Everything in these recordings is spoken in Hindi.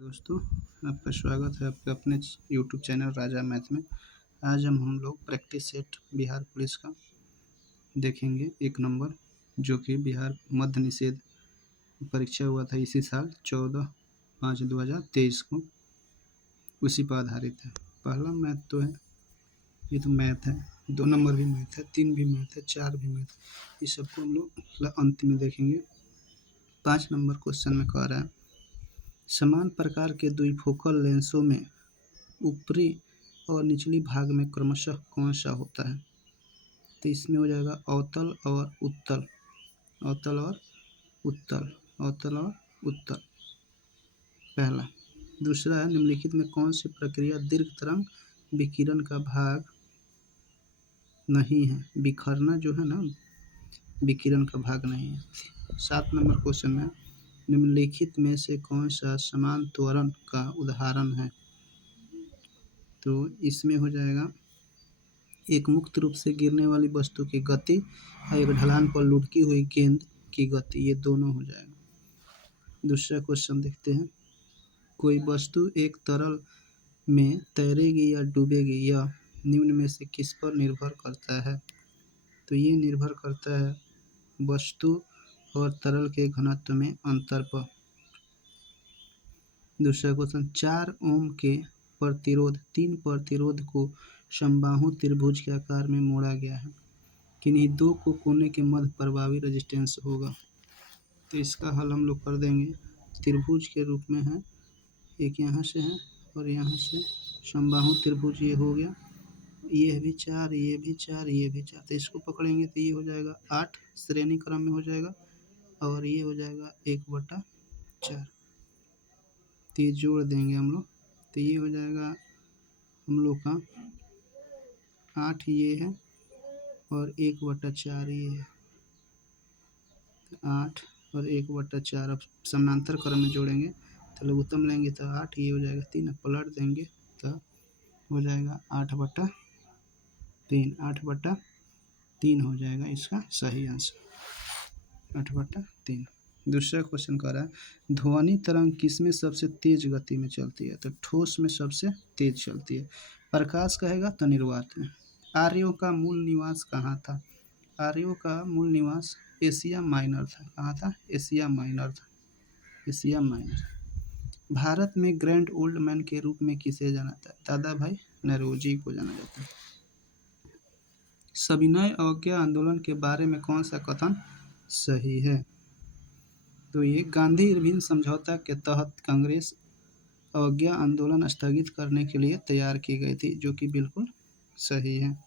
दोस्तों, आपका स्वागत है आपके अपने यूट्यूब चैनल राजा मैथ में। आज हम लोग प्रैक्टिस सेट बिहार पुलिस का देखेंगे। एक नंबर जो कि बिहार मद्य निषेध परीक्षा हुआ था इसी साल 14/5/2023 को, उसी पर आधारित है। पहला मैथ तो है, ये तो मैथ है। 2 नंबर भी मैथ है, 3 भी मैथ है, 4 भी मैथ है। इस सबको हम लोग अंत में देखेंगे। 5 नंबर क्वेश्चन में कह रहा है, समान प्रकार के द्विफोकल लेंसों में ऊपरी और निचली भाग में क्रमशः कौन सा होता है? तो इसमें हो जाएगा अवतल और उत्तल, अवतल और उत्तल, अवतल और उत्तल, पहला। दूसरा है, निम्नलिखित में कौन सी प्रक्रिया दीर्घ तरंग विकिरण का भाग नहीं है? बिखरना जो है ना, विकिरण का भाग नहीं है। 7 नंबर क्वेश्चन में, निम्नलिखित में से कौन सा समान त्वरण का उदाहरण है? तो इसमें हो जाएगा एक मुक्त रूप से गिरने वाली वस्तु की गति और एक ढलान पर लुढ़की हुई गेंद की गति, ये दोनों हो जाएगा। दूसरा क्वेश्चन देखते हैं, कोई वस्तु एक तरल में तैरेगी या डूबेगी, यह निम्न में से किस पर निर्भर करता है? तो ये निर्भर करता है वस्तु और तरल के घनत्व में अंतर पर। दूसरा क्वेश्चन, 4 ओम के प्रतिरोध 3 प्रतिरोध को समबाहु त्रिभुज के आकार में मोड़ा गया है, किन्हीं दो को कोने के मध्य प्रभावी रेजिस्टेंस होगा। तो इसका हल हम लोग कर देंगे, त्रिभुज के रूप में है, एक यहाँ से है और यहाँ से समबाहु त्रिभुज ये हो गया, ये भी 4, ये भी 4, ये भी 4। तो इसको पकड़ेंगे तो ये हो जाएगा 8 श्रेणी क्रम में हो जाएगा और ये हो जाएगा 1/4। तो ये जोड़ देंगे हम लोग, तो ये हो जाएगा हम लोग का 8 ये है और 1/4 ये है। 8 और 1/4 अब समानांतर क्रम में जोड़ेंगे तो लघुत्तम लेंगे तो 8, ये हो जाएगा 3, अब पलट देंगे तो हो जाएगा 8/3, 8/3 हो जाएगा इसका सही आंसर, 8/3। दूसरा क्वेश्चन कर रहा है, ध्वनि तरंग किसमें सबसे तेज गति में चलती है? तो ठोस में सबसे तेज चलती है। प्रकाश कहेगा तो निर्वात में। आर्यों का मूल निवास कहाँ था? आर्यों का मूल निवास एशिया माइनर था। कहाँ था? एशिया माइनर था, एशिया माइनर। भारत में ग्रैंड ओल्ड मैन के रूप में किसे जाना जाता है? दादा भाई नौरोजी को जाना जाता है। सविनय अवज्ञा आंदोलन के बारे में कौन सा कथन सही है? तो ये गांधी इरविन समझौता के तहत कांग्रेस अवज्ञा आंदोलन स्थगित करने के लिए तैयार की गई थी, जो कि बिल्कुल सही है।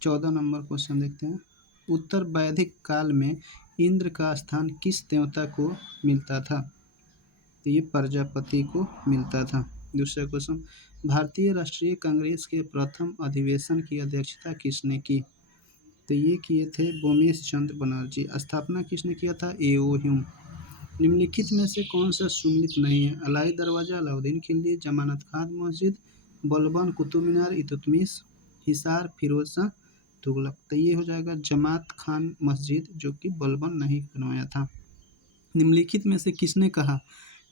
14 नंबर क्वेश्चन देखते हैं, उत्तर वैदिक काल में इंद्र का स्थान किस देवता को मिलता था? तो ये प्रजापति को मिलता था। दूसरा क्वेश्चन, भारतीय राष्ट्रीय कांग्रेस के प्रथम अधिवेशन की अध्यक्षता किसने की? तो ये किए थे बोमेश चंद्र बनर्जी। स्थापना किसने किया था? ए.ओ. ह्यूम। निम्नलिखित में से कौन सा सुमिलित नहीं है? अलाई दरवाजा, अलाउद्दीन खिलजी, जमानत खान मस्जिद, बलबन कुतुब मीनार, इल्तुतमिश, हिसार, फिरोज शाह तुगलक। तो ये हो जाएगा जमात खान मस्जिद, जो कि बलबन नहीं बनवाया था। निम्नलिखित में से किसने कहा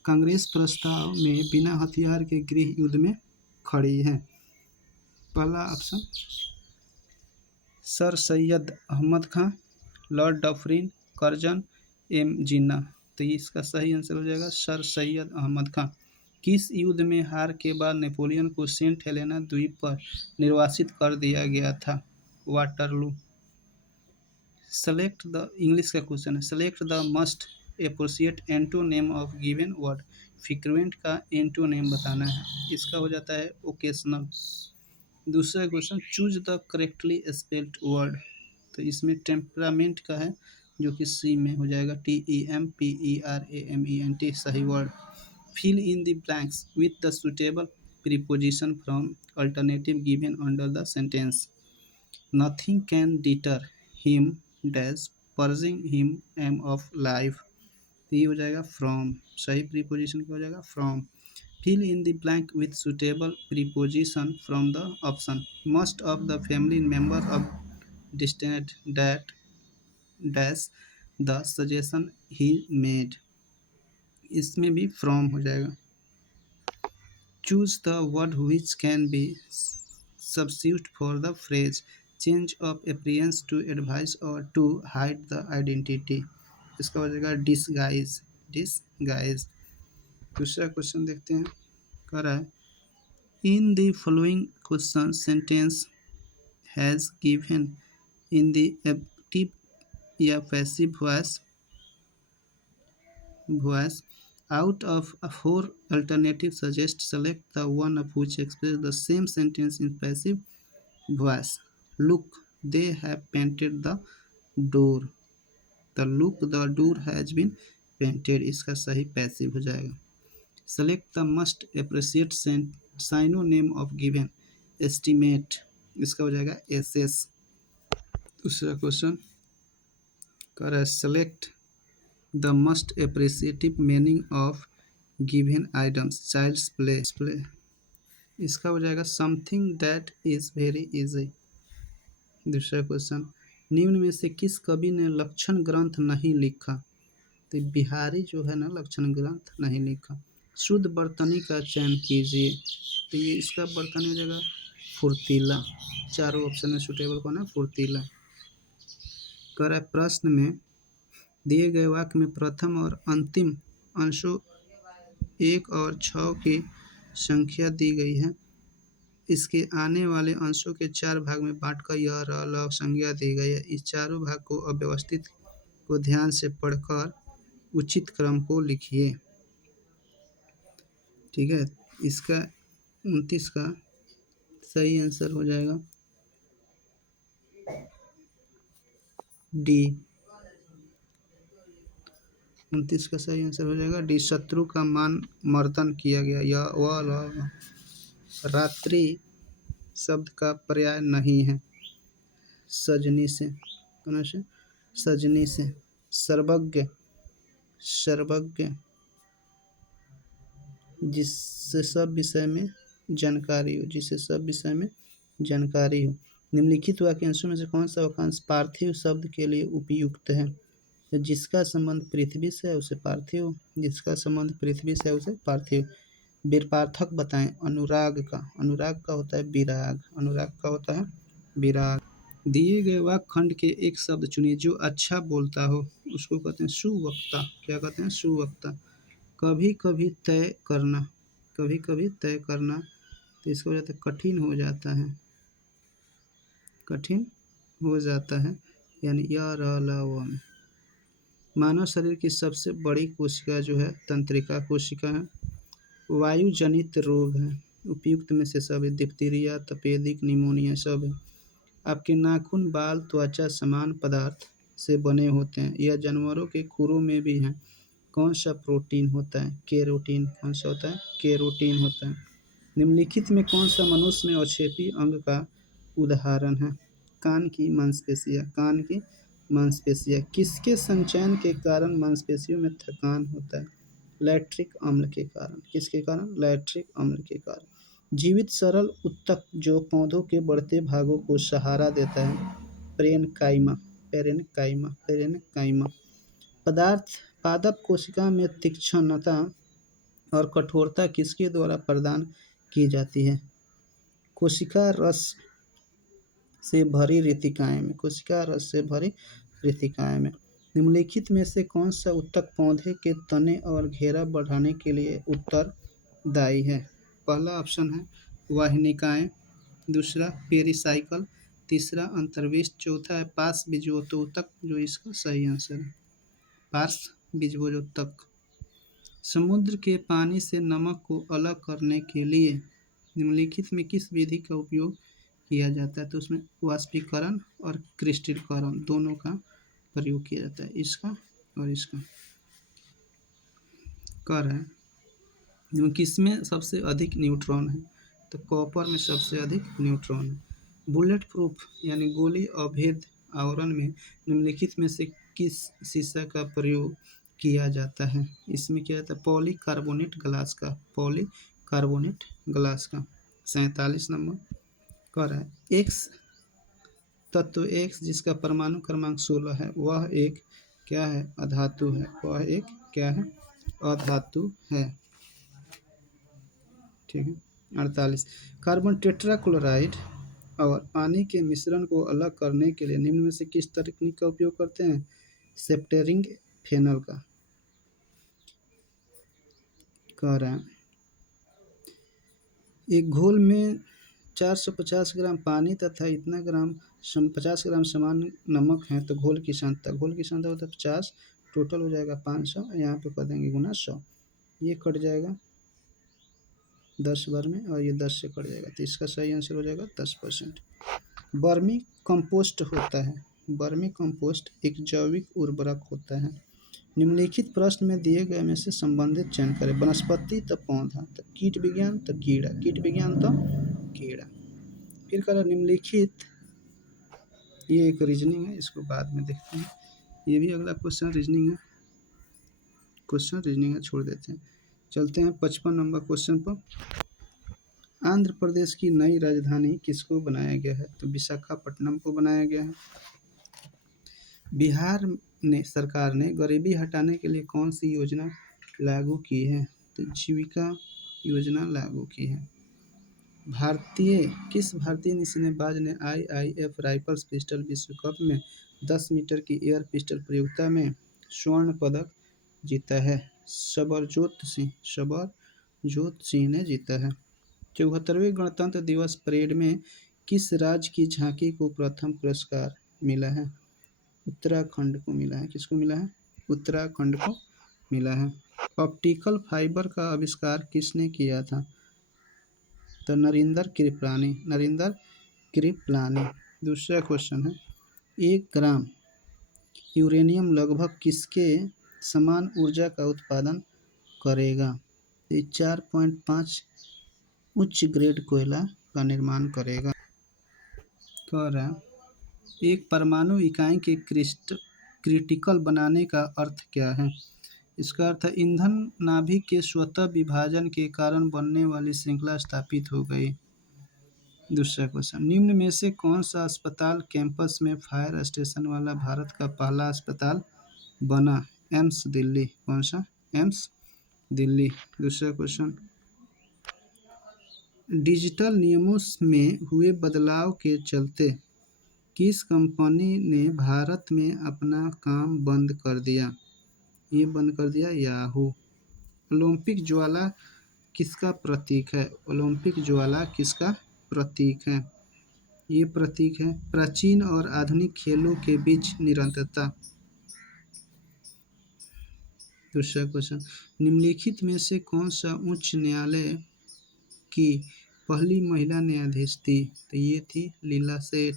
कांग्रेस प्रस्ताव में बिना हथियार के गृह युद्ध में खड़ी है? पहला ऑप्शन सर सैयद अहमद खां, लॉर्ड डफरिन, कर्जन, एम जिन्ना। तो इसका सही आंसर हो जाएगा सर सैयद अहमद खां। किस युद्ध में हार के बाद नेपोलियन को सेंट हेलेना द्वीप पर निर्वासित कर दिया गया था? वाटरलू। सेलेक्ट द, इंग्लिश का क्वेश्चन है, select the most appropriate antonym of given word. Frequent का एंटोनेम बताना है, इसका हो जाता है ओकेशनल। दूसरा question, choose the correctly spelled word. तो इसमें टेम्परामेंट का है, जो कि सी में हो जाएगा, TEMPERAMENT सही word. Fill in the blanks with the suitable preposition from alternative given under the sentence. Nothing can deter him dash pursuing him aim of life. ये हो जाएगा फ्रॉम, सही प्रीपोजिशन क्या हो जाएगा? From. Fill in the blank with suitable preposition from the option. Most of the family member of distant that dash the suggestion he made. इसमें भी फ्रॉम हो जाएगा। Choose the word which can be substitute for the phrase change of appearance to advice और टू हाइड द आइडेंटिटी। इसका हो जाएगा डिसगाइज। डिसगाइज। दूसरा क्वेश्चन देखते हैं। कह रहा है in the following question sentence has given in the active या passive voice out of four alternatives suggest select the one of which expresses the same sentence in passive voice. Look, they have painted the door. The look, the door has been painted. इसका सही पैसिव हो जाएगा। Select the must appreciate synonym of given. Estimate इसका हो जाएगा SS। दूसरा क्वेश्चन कर रहा है select the most appreciative meaning of given items child's play। इसका हो जाएगा something that is very easy. दूसरा क्वेश्चन निम्न में से किस कवि ने लक्षण ग्रंथ नहीं लिखा। तो बिहारी जो है ना लक्षण ग्रंथ नहीं लिखा। शुद्ध बर्तनी का चयन कीजिए। तो ये इसका बर्तनी हो जाएगा फुर्तीला। चारों ऑप्शन में सुटेबल कौन है फुर्तीला। कह रहा है प्रश्न में दिए गए वाक्य में प्रथम और अंतिम अंशों 1 और 6 की संख्या दी गई है। इसके आने वाले अंशों के 4 भाग में बांटकर य र ल संज्ञा दी गई है। इस चारों भाग को अव्यवस्थित को ध्यान से पढ़कर उचित क्रम को लिखिए। ठीक है, इसका 29 का सही आंसर हो जाएगा डी। 29 का सही आंसर हो जाएगा डी। शत्रु का मान मर्दन किया गया। या वह रात्रि शब्द का पर्याय नहीं है। सजनी से कौन से सजनी से। सर्वज्ञ सर्वज्ञ जिससे सब विषय में जानकारी हो। जिससे सब विषय में जानकारी हो। निम्नलिखित वाक्यांशों में से कौन सा वाक्यांश पार्थिव शब्द के लिए उपयुक्त है। तो जिसका संबंध पृथ्वी से है उसे पार्थिव। जिसका संबंध पृथ्वी से है उसे पार्थिव। विपार्थक बताएं। अनुराग का होता है विराग। अनुराग का होता है विराग। दिए गए वाक्य खंड के एक शब्द चुनिए जो अच्छा बोलता हो। उसको कहते हैं सुवक्ता। क्या कहते हैं सुवक्ता। कभी कभी तय करना। कभी कभी तय करना तो इसका हो जाता है कठिन हो जाता है। कठिन हो जाता है यानी य र ल व में। मानव शरीर की सबसे बड़ी कोशिका जो है तंत्रिका कोशिका है। वायु जनित रोग है। उपयुक्त में से सब है। डिप्थीरिया तपेदिक निमोनिया सब है। आपके नाखून बाल त्वचा समान पदार्थ से बने होते हैं। यह जानवरों के खुरों में भी हैं। कौन सा प्रोटीन होता है केरोटीन। कौन सा होता है केरोटीन होता है। निम्नलिखित में कौन सा मनुष्य में अवक्षेपी अंग का उदाहरण है। कान की मांसपेशियाँ। कान की मांसपेशियाँ। किसके संचयन के कारण मांसपेशियों में थकान होता है। लैक्टिक अम्ल के कारण। किसके कारण लैक्टिक अम्ल के कारण। जीवित सरल उत्तक जो पौधों के बढ़ते भागों को सहारा देता है। पेरेनकाइमा। पेरेनकाइमा। पेरेनकाइमा। पदार्थ पादप कोशिका में तीक्ष्णता और कठोरता किसके द्वारा प्रदान की जाती है। कोशिका रस से भरी रितिकाएं में। कोशिका रस से भरी रितिकाएं में। निम्नलिखित में से कौन सा उत्तक पौधे के तने और घेरा बढ़ाने के लिए उत्तरदायी है। पहला ऑप्शन है वाहिनिकाएं। दूसरा पेरिसाइकल। तीसरा अंतर्विष्ट। चौथा है पार्श्व बीजोत्तक जो इसका सही आंसर है पार्श्व बीजोत्तक। समुद्र के पानी से नमक को अलग करने के लिए निम्नलिखित में किस विधि का उपयोग किया जाता है। तो उसमें वाष्पीकरण और क्रिस्टलीकरण दोनों का प्रयोग किया जाता है। इसका और इसका कर है किसमें सबसे अधिक न्यूट्रॉन है। तो कॉपर में सबसे अधिक न्यूट्रॉन है। बुलेट प्रूफ यानी गोली अभेद आवरण में निम्नलिखित में से किस शीशा का प्रयोग किया जाता है। इसमें क्या जाता है पॉलीकार्बोनेट ग्लास का। पॉलीकार्बोनेट ग्लास का। 47 नंबर कर है एक्स तत्व एक्स जिसका परमाणु क्रमांक 16 है वह एक क्या है अधातु है। वह एक क्या है अधातु है। ठीक है। 48 कार्बन टेट्राक्लोराइड और पानी के मिश्रण को अलग करने के लिए निम्न में से किस तकनीक का उपयोग करते हैं? सेप्टेरिंग फेनल का। कह रहा है एक घोल में 450 ग्राम पानी तथा इतना ग्राम 50 ग्राम समान नमक है तो घोल की सांद्रता होता है 50, टोटल हो जाएगा 500। यहाँ पे कर देंगे गुना 100, ये कट जाएगा 10 बार में और ये 10 से कट जाएगा, तो इसका सही आंसर हो जाएगा 10%। वर्मी कंपोस्ट होता है। वर्मी कंपोस्ट एक जैविक उर्वरक होता है। निम्नलिखित प्रश्न में दिए गए में से संबंधित चयन करें। वनस्पति तो पौधा, तो कीट विज्ञान तो कीड़ा, कीट विज्ञान तो कीड़ा। फिर करें निम्नलिखित, ये एक रीजनिंग है, इसको बाद में देखते हैं। ये भी अगला क्वेश्चन रीजनिंग है, छोड़ देते हैं। चलते हैं 55 नंबर क्वेश्चन पर। आंध्र प्रदेश की नई राजधानी किसको बनाया गया है? तो विशाखापट्टनम को बनाया गया है। बिहार ने सरकार ने गरीबी हटाने के लिए कौन सी योजना लागू की है? तो जीविका योजना लागू की है। किस भारतीय निशानेबाज ने IIF राइफल्स पिस्टल विश्व कप में 10 मीटर की एयर पिस्टल प्रतियोगिता में स्वर्ण पदक जीता है? सबरजोत सिंह ने जीता है। 74वें गणतंत्र दिवस परेड में किस राज्य की झांकी को प्रथम पुरस्कार मिला है? उत्तराखंड को मिला है। किसको मिला है? उत्तराखंड को मिला है। ऑप्टिकल फाइबर का आविष्कार किसने किया था? तो नरेंद्र कृपलानी। दूसरा क्वेश्चन है 1 ग्राम यूरेनियम लगभग किसके समान ऊर्जा का उत्पादन करेगा? 4.5 उच्च ग्रेड कोयला का निर्माण करेगा। कह रहा है एक परमाणु इकाई के क्रिटिकल बनाने का अर्थ क्या है? इसका अर्थ है ईंधन नाभिक के स्वतः विभाजन के कारण बनने वाली श्रृंखला स्थापित हो गई। दूसरा क्वेश्चन निम्न में से कौन सा अस्पताल कैंपस में फायर स्टेशन वाला भारत का पहला अस्पताल बना? एम्स दिल्ली। कौन सा? एम्स दिल्ली। दूसरा क्वेश्चन डिजिटल नियमों में हुए बदलाव के चलते किस कंपनी ने भारत में अपना काम बंद कर दिया? ये बंद कर दिया याहू। ओलंपिक ज्वाला किसका प्रतीक है? ओलंपिक ज्वाला किसका प्रतीक है? ये प्रतीक है प्राचीन और आधुनिक खेलों के बीच निरंतरता। दूसरा क्वेश्चन निम्नलिखित में से कौन सा उच्च न्यायालय की पहली महिला न्यायाधीश थी? तो ये थी लीला सेठ,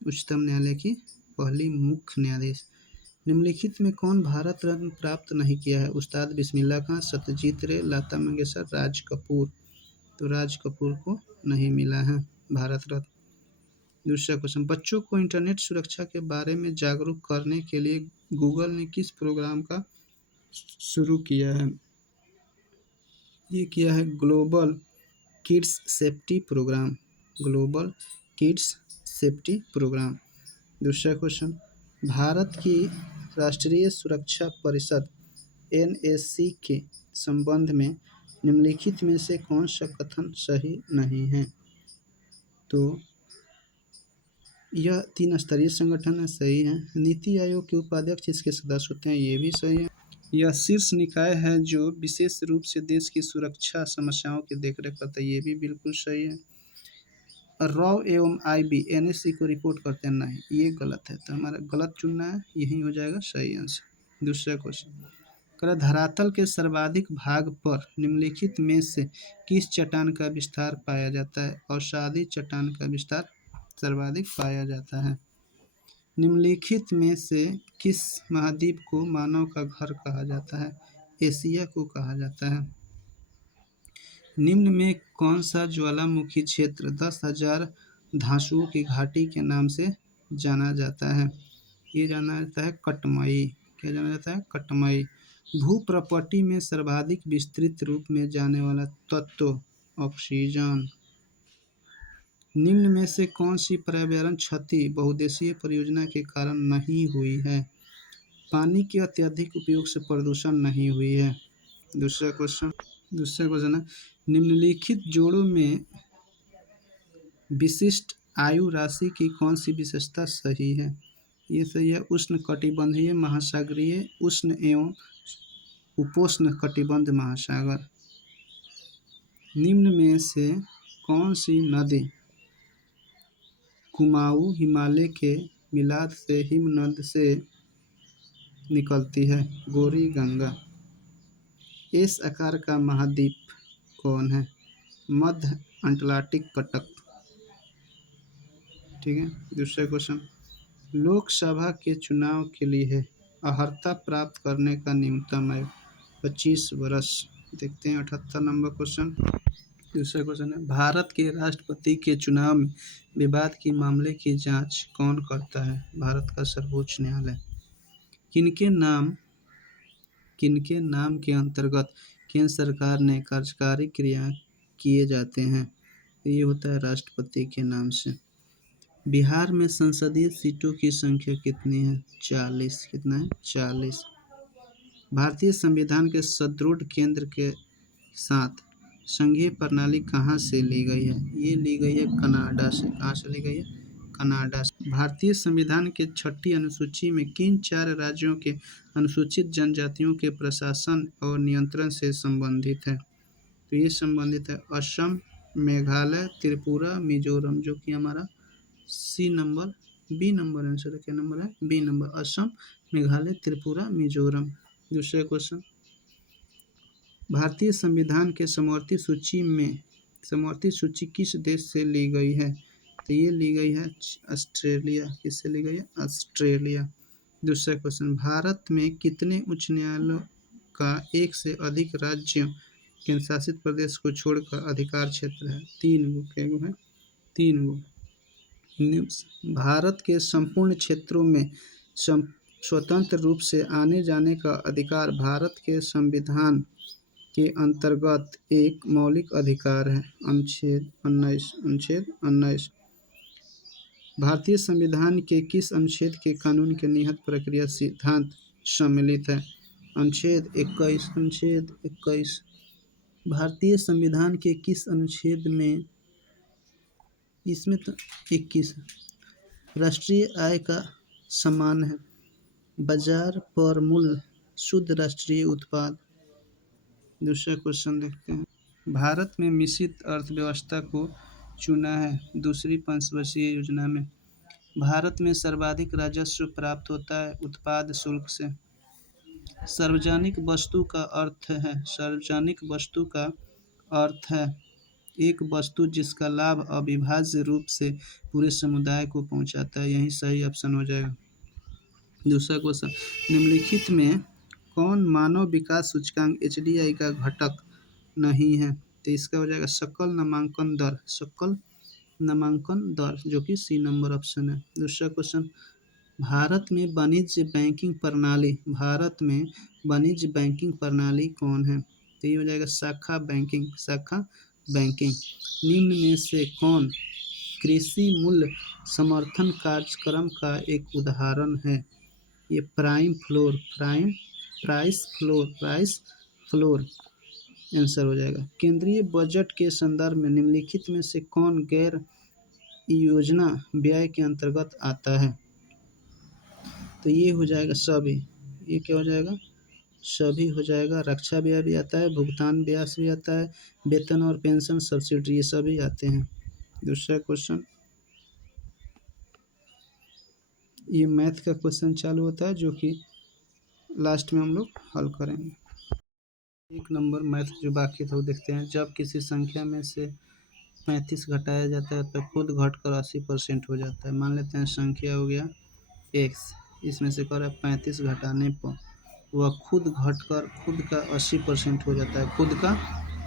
उच्चतम न्यायालय की पहली मुख्य न्यायाधीश। निम्नलिखित में कौन भारत रत्न प्राप्त नहीं किया है? उस्ताद बिस्मिल्लाह खां, सत्यजीत रे, लता मंगेशकर, राज कपूर। तो राज कपूर को नहीं मिला है भारत रत्न। दूसरा क्वेश्चन बच्चों को इंटरनेट सुरक्षा के बारे में जागरूक करने के लिए गूगल ने किस प्रोग्राम का शुरू किया है? ये किया है global kids safety programme. Global kids safety programme. दूसरा क्वेश्चन भारत की राष्ट्रीय सुरक्षा परिषद NSC के संबंध में निम्नलिखित में से कौन सा कथन सही नहीं है? तो यह 3 स्तरीय संगठन है, सही है। नीति आयोग के उपाध्यक्ष इसके सदस्य होते हैं, ये भी सही है। यह शीर्ष निकाय है जो विशेष रूप से देश की सुरक्षा समस्याओं की देखरेख करता है, ये भी बिल्कुल सही है। रॉ एवं IB NSC को रिपोर्ट करते हैं, नहीं, ये गलत है, तो हमारा गलत चुनना है, यही हो जाएगा सही आंसर। दूसरा क्वेश्चन धरातल के सर्वाधिक भाग पर निम्नलिखित में से किस चट्टान का विस्तार पाया जाता है? अवसादी चट्टान का विस्तार सर्वाधिक पाया जाता है। निम्नलिखित में से किस महाद्वीप को मानव का घर कहा जाता है? एशिया को कहा जाता है। निम्न में कौन सा ज्वालामुखी क्षेत्र 10,000 धांसुओं की घाटी के नाम से जाना जाता है? ये जाना जाता है कटमई। क्या जाना जाता है? कटमई। भूप्रपटी में सर्वाधिक विस्तृत रूप में जाने वाला तत्व ऑक्सीजन। निम्न में से कौन सी पर्यावरण क्षति बहुउद्देशीय परियोजना के कारण नहीं हुई है? पानी के अत्यधिक उपयोग से प्रदूषण नहीं हुई है। दूसरा क्वेश्चन है, निम्नलिखित जोड़ों में विशिष्ट आयु राशि की कौन सी विशेषता सही है? ये सही है उष्णकटिबंधीय महासागरीय, उष्ण एवं उपोष्ण कटिबंध महासागर। निम्न में से कौन सी नदी कुमाऊं हिमालय के मिलाद से हिमनद से निकलती है? गौरी गंगा। एस आकार का महाद्वीप कौन है? मध्य अटलांटिक कटक। ठीक है। दूसरा क्वेश्चन, लोकसभा के चुनाव के लिए अर्हता प्राप्त करने का न्यूनतम आयु 25 वर्ष। देखते हैं 78 नंबर क्वेश्चन। दूसरा क्वेश्चन है, भारत के राष्ट्रपति के चुनाव में विवाद के मामले की जांच कौन करता है? भारत का सर्वोच्च न्यायालय। किनके नाम के अंतर्गत केंद्र सरकार ने कार्यकारी क्रिया किए जाते हैं? ये होता है राष्ट्रपति के नाम से। बिहार में संसदीय सीटों की संख्या कितनी है? 40। कितना है? 40। भारतीय संविधान के सुदृढ़ केंद्र के साथ संघीय प्रणाली कहाँ से ली गई है? ये ली गई है कनाडा से। कहाँ से ली गई है? कनाडा से। भारतीय संविधान के 6ठी अनुसूची में किन 4 राज्यों के अनुसूचित जनजातियों के प्रशासन और नियंत्रण से संबंधित है? तो ये संबंधित है असम, मेघालय, त्रिपुरा, मिजोरम, जो कि हमारा बी नंबर आंसर है। क्या नंबर है? B number, Assam, Meghalaya, Tripura, Mizoram. दूसरा क्वेश्चन, भारतीय संविधान के समवर्ती सूची किस देश से ली गई है? तो ये ली गई है ऑस्ट्रेलिया। किससे ली गई है? ऑस्ट्रेलिया। दूसरा क्वेश्चन, भारत में कितने उच्च न्यायालयों का एक से अधिक राज्यों केंद्र शासित प्रदेश को छोड़कर अधिकार क्षेत्र है? 3 गो। क्या गो है? 3 गो। भारत के संपूर्ण क्षेत्रों में स्वतंत्र रूप से आने जाने का अधिकार भारत के संविधान के अंतर्गत एक मौलिक अधिकार है। अनुच्छेद 19। भारतीय संविधान के किस अनुच्छेद के कानून के निहित प्रक्रिया सिद्धांत सम्मिलित है? अनुच्छेद 21। भारतीय संविधान के किस अनुच्छेद में? इसमें तो 21 राष्ट्रीय आय का समान है, बाजार पर मूल्य, शुद्ध राष्ट्रीय उत्पाद। दूसरा क्वेश्चन देखते हैं, भारत में मिश्रित अर्थव्यवस्था को चुना है दूसरी पंचवर्षीय योजना में। भारत में सर्वाधिक राजस्व प्राप्त होता है उत्पाद शुल्क से। सार्वजनिक वस्तु का अर्थ है एक वस्तु जिसका लाभ अविभाज्य रूप से पूरे समुदाय को पहुंचाता है। यही सही ऑप्शन हो जाएगा। दूसरा क्वेश्चन, निम्नलिखित में कौन मानव विकास सूचकांक HDI का घटक नहीं है? तो इसका हो जाएगा सकल नामांकन दर, जो कि सी नंबर ऑप्शन है। दूसरा क्वेश्चन, भारत में वाणिज्य बैंकिंग प्रणाली कौन है? तो ये हो जाएगा शाखा बैंकिंग। निम्न में से कौन कृषि मूल्य समर्थन कार्यक्रम का एक उदाहरण है? ये प्राइस फ्लोर आंसर हो जाएगा। केंद्रीय बजट के संदर्भ में निम्नलिखित में से कौन गैर योजना व्यय के अंतर्गत आता है? तो ये हो जाएगा सभी। ये क्या हो जाएगा? सभी हो जाएगा। रक्षा व्यय भी आता है, भुगतान ब्याज भी आता है, वेतन और पेंशन सब्सिडी, ये सभी आते हैं। दूसरा क्वेश्चन, ये मैथ का क्वेश्चन चालू होता है जो कि लास्ट में हम लोग हल करेंगे। 1 नंबर मैथ जो बाकी था वो देखते हैं। जब किसी संख्या में से 35 घटाया जाता है तो खुद घटकर 80% हो जाता है। मान लेते हैं संख्या हो गया x, इसमें से कर 35 घटाने पर वह खुद का 80% हो जाता है। खुद का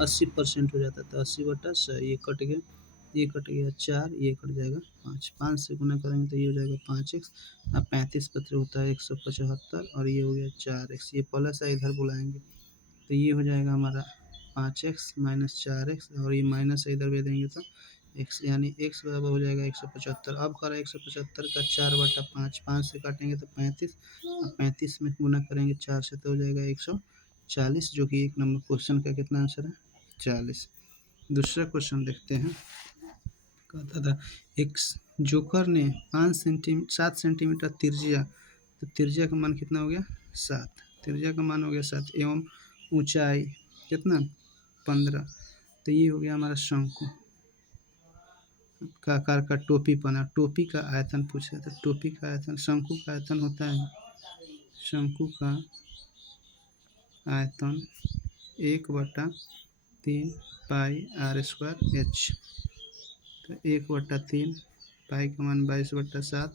80% हो जाता है। तो 80/100, ये कट गया 4, ये कट जाएगा 5 से गुना करेंगे तो ये हो जाएगा 5x। अब 35 पत्र होता है 175 और ये हो गया 4x। ये प्लस है, इधर बुलाएंगे तो ये हो जाएगा हमारा 5x - 4x और ये माइनस इधर भी देंगे तो एक्स, यानी एक्स बराबर हो जाएगा 175। अब कह रहा है 175 का 4/5, 5 से काटेंगे तो 35, और 35 में गुना करेंगे 4 से तो हो जाएगा 140, जो कि 1 नंबर क्वेश्चन का कितना आंसर है, 40। दूसरा क्वेश्चन देखते हैं। कहता था एक जोकर ने 7 सेंटीमीटर त्रिज्या, तो त्रिज्या का मान कितना हो गया, 7, त्रिज्या का मान हो गया 7, एवं ऊंचाई कितना, 15, तो ये हो गया हमारा शंकु का आकार का टोपी पहना। टोपी का आयतन पूछा था, टोपी का आयतन, शंकु का आयतन होता है, शंकु का आयतन 1/3 पाई आर स्क्वायर एच, तो 1/3 पाई का मान 22/7,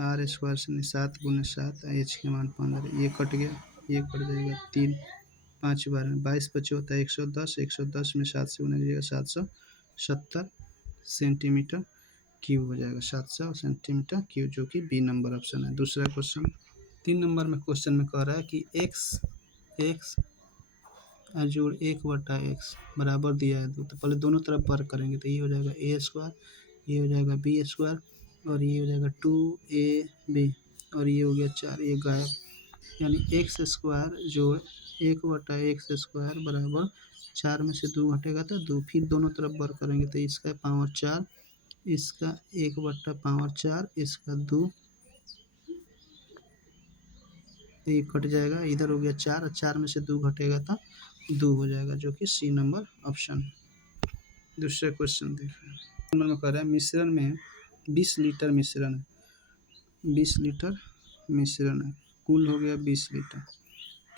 आर स्क्वायर से 7 गुना 7, एच के मान 15, ये कट गया, ये कट जाएगा 3, 5 बार में 22 बचे होता है 110, 110 में 7 से गुना कीजिएगा 770 सेंटीमीटर क्यूब हो जाएगा, 700 सेंटीमीटर क्यूब, जो कि बी नंबर ऑप्शन है। दूसरा क्वेश्चन 3 नंबर में क्वेश्चन में कह रहा है कि एक्स जोड़ 1/x बराबर दिया है 2, तो पहले दोनों तरफ वर्ग करेंगे, तो ये हो जाएगा ए स्क्वायर, ये हो जाएगा बी स्क्वायर, और ये हो जाएगा 2ab, और ये हो गया 4, ये गायब, यानी एक्स स्क्वायर जोड़ 1/x स्क्वायर बराबर 4 में से 2 घटेगा तो 2, फिर दोनों तरफ वर्ग करेंगे, तो इसका पावर 4, इसका 1/4, इसका 2, तो ये कट जाएगा, इधर हो गया 4, और 4 में से 2 घटेगा तो 2 हो जाएगा, जो कि सी नंबर ऑप्शन। दूसरा क्वेश्चन देख रहे हैं, नंबर में कह रहा है मिश्रण में 20 लीटर मिश्रण है, 20 लीटर मिश्रण है, कुल हो गया 20 लीटर,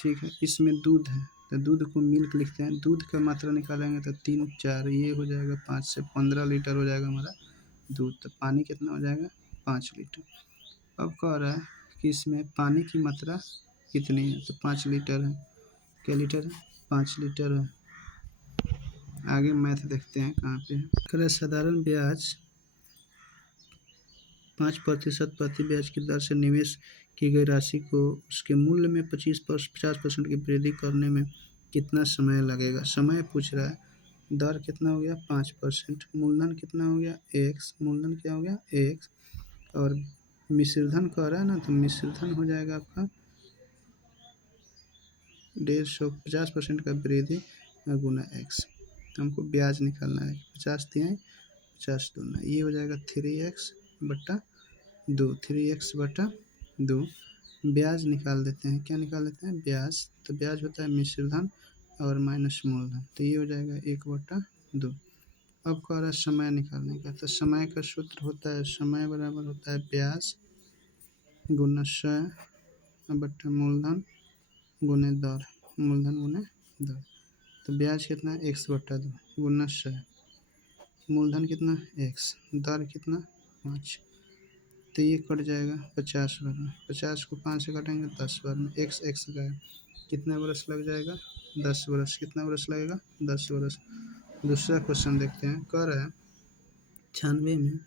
ठीक है। इसमें दूध है, तो दूध को मिल्क लिखते हैं, दूध का मात्रा निकालेंगे तो 3 4, ये हो जाएगा 5 से 15 लीटर हो जाएगा हमारा दूध, तो पानी कितना हो जाएगा, 5 लीटर। अब कह रहा है कि इसमें पानी की मात्रा कितनी है, तो 5 लीटर है, क्या लीटर है, 5 लीटर है। आगे मैथ देखते हैं कहाँ पे है। कह रहा है साधारण ब्याज 5% प्रति ब्याज की दर से निवेश की गई राशि को उसके मूल्य में 50% की वृद्धि करने में कितना समय लगेगा। समय पूछ रहा है, दर कितना हो गया 5%, मूलधन कितना हो गया एक्स, मूलधन क्या हो गया एक्स, और मिश्रधन कह रहा है ना, तो मिश्रधन हो जाएगा आपका 150, 50% का वृद्धि गुना एक्स, तो हमको ब्याज निकालना है, 50 दिए 50 दूना, ये हो जाएगा 3x/2, 3x/2, ब्याज निकाल देते हैं, क्या निकाल देते हैं ब्याज, तो ब्याज होता है मिश्रधन और माइनस मूलधन, तो ये हो जाएगा 1/2। अब कह रहा है समय निकालने का, तो समय का सूत्र होता है, समय बराबर होता है ब्याज गुना 100/, मूलधन गुने दर, मूलधन गुने दर, तो ब्याज कितना 1/2 गुना 100, मूलधन कितना x, दर कितना 5, तो ये कट जाएगा 50 बार में, 50 को 5 से काटेंगे 10 बार में, x गए, कितना बरस लग जाएगा 10 बरस, कितना बरस लगेगा 10 बरस। दूसरा क्वेश्चन देखते हैं, कह रहा है 96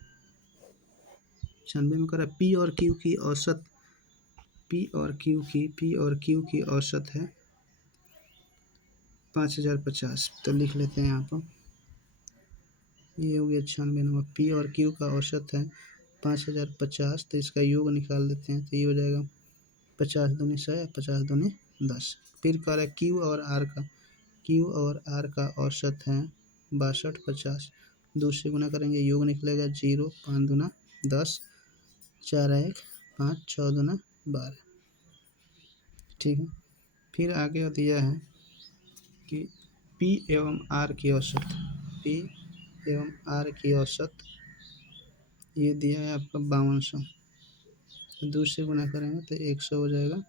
में कह रहा है पी और क्यू की औसत, पी और क्यू की औसत है 5050, तो लिख लेते हैं यहाँ पर, ये हो गया 96 नंबर, पी और क्यू का औसत है 5050, तो इसका योग निकाल देते हैं, तो ये हो जाएगा 50 दूनी 100, 50 दूनी 10। फिर कह रहा है क्यू और आर का औसत है 6250, 2 से गुना करेंगे योग निकलेगा 0, 5 दूना 10, 4 1 5, 6 दूना 12, ठीक है। फिर आगे दिया है कि पी एवं आर की औसत, पी एवं आर की औसत ये दिया है आपका 5200, 2 से गुना करेंगे तो 100 हो जाएगा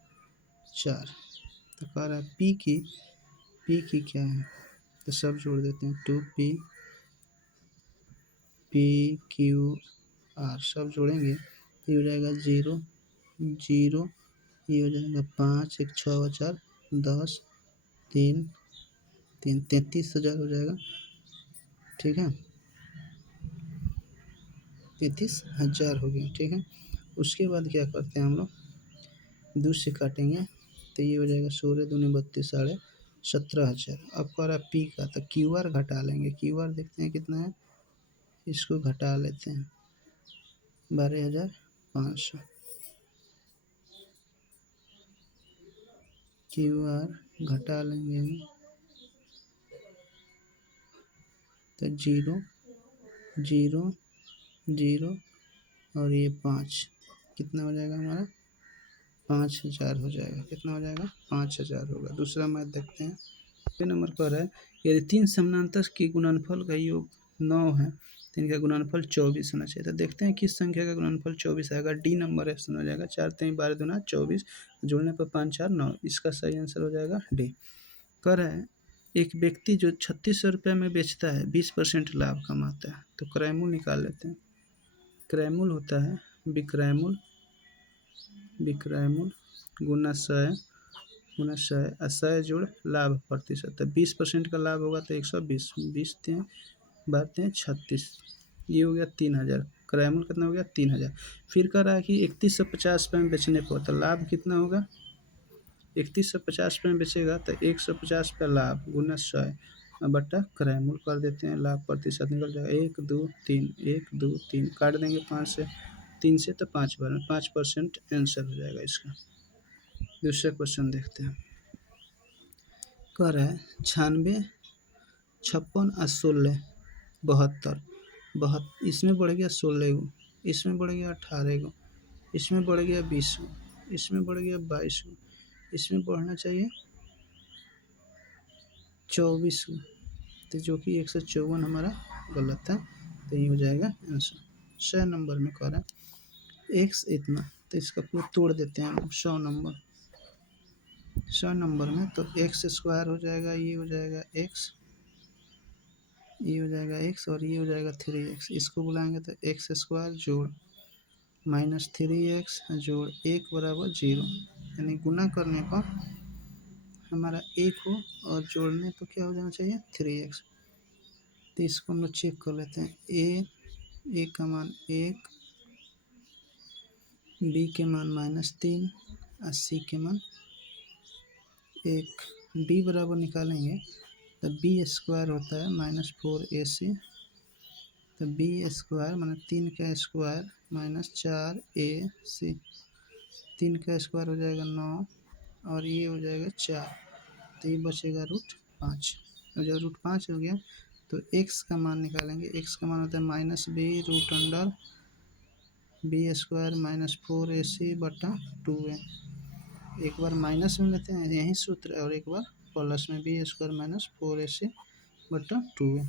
4, तो कह रहा है पी की क्या है, तो सब जोड़ देते हैं, 2p पी क्यू आर, सब जोड़ेंगे तो ये हो जाएगा 0 0, ये हो जाएगा 5, 1 6 4 10, 3 3, 33,000 हो जाएगा, ठीक है, 33,000 हो गया, ठीक है। उसके बाद क्या करते हैं हम लोग, 2 से काटेंगे तो ये हो जाएगा 16 दूनी 32, 17,500। अब कह रहा है पी का, तो क्यू आर घटा लेंगे, क्यू आर देखते हैं कितना है इसको घटा लेते हैं 12,500। QR घटा लेंगे तो 0 0 0 और ये 5, कितना हो जाएगा हमारा 5,000 हो जाएगा। कितना हो जाएगा 5,000 होगा। दूसरा मैथ देखते हैं। ये नंबर पर है, यदि 3 समानांतर की गुणनफल का योग 9 है तो इनका गुणनफल 24 होना चाहिए। तो देखते हैं किस संख्या का गुणनफल 24 आएगा। डी नंबर है, हो जाएगा 4 3 12 दूना 24, जोड़ने पर 5 4 9। इसका सही आंसर हो जाएगा डी। कर है एक व्यक्ति जो 3600 रुपये में बेचता है 20% लाभ कमाता है। तो क्रयमूल निकाल लेते हैं। क्रयमूल होता है विक्रयमूल गुना 100 और 100 जोड़ लाभ प्रतिशत। तो 20% का लाभ होगा तो 120, 20 12 36, ये हो गया 3000। क्रयमूल कितना हो गया 3000। फिर कह रहा है कि 3150 रुपये में बेचने पर तो लाभ कितना होगा। 3150 रुपये में बेचेगा तो 150 रुपये लाभ गुना 100 बट्टा क्रयमूल कर देते हैं। लाभ प्रतिशत निकल जाएगा 1 2 3, 1 2 3 काट देंगे 5 से, 3 से तो 5 बार 5% आंसर हो जाएगा इसका। दूसरा क्वेश्चन देखते हैं। कह रहा है 96 56 और 16 72 इसमें बढ़ गया 16 गो, इसमें बढ़ गया 18 गो, इसमें बढ़ गया 20 गो, इसमें बढ़ गया 22 गो, इसमें बढ़ना चाहिए 24 गो। तो जो कि 154 हमारा गलत है। तो ये हो जाएगा आंसर। 100 नंबर में कह रहा है एक्स इतना, तो इसका पूरा तोड़ देते हैं हम 100 नंबर। 100 नंबर में तो एक्स स्क्वायर हो जाएगा, ये हो जाएगा एक्स, ये हो जाएगा एक्स और ये हो जाएगा 3x। इसको बुलाएंगे तो एक्स स्क्वायर जोड़ -3x जोड़ 1 बराबर 0। यानी गुना करने पर हमारा 1 हो और जोड़ने पर क्या हो जाना चाहिए 3x। तो इसको हम लोग चेक कर लेते हैं। ए का मान 1, बी के मान -3 और सी के मान 1। बी बराबर निकालेंगे तो बी स्क्वायर होता है -4ac। तो बी स्क्वायर माना 3 का स्क्वायर -4ac, 3 का स्क्वायर हो जाएगा 9 और ये हो जाएगा 4। तो ये बचेगा √5 और जब √5 हो गया तो x का मान निकालेंगे। x का मान होता है -b √b स्क्वायर -4ac बटा 2a। एक बार माइनस में लेते हैं यही सूत्र और एक बार प्लस में, b स्क्वायर -4ac बटा 2a।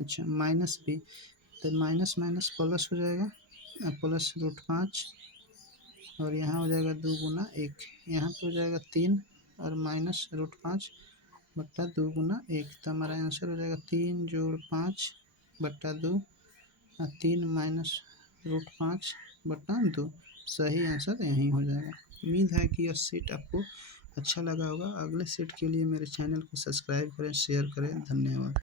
अच्छा माइनस b, तो माइनस माइनस प्लस हो जाएगा, प्लस √5 और यहाँ हो जाएगा 2 गुना 1, यहाँ पे हो जाएगा 3 और माइनस √5 बट्टा 2 गुना 1। तो हमारा आंसर हो जाएगा 3 जोड़ 5 बट्टा 2 और 3 माइनस √5 बट्टा 2। सही आंसर यही हो जाएगा। उम्मीद है कि यह सेट आपको अच्छा लगा होगा। अगले सेट के लिए मेरे चैनल को सब्सक्राइब करें, शेयर करें। धन्यवाद।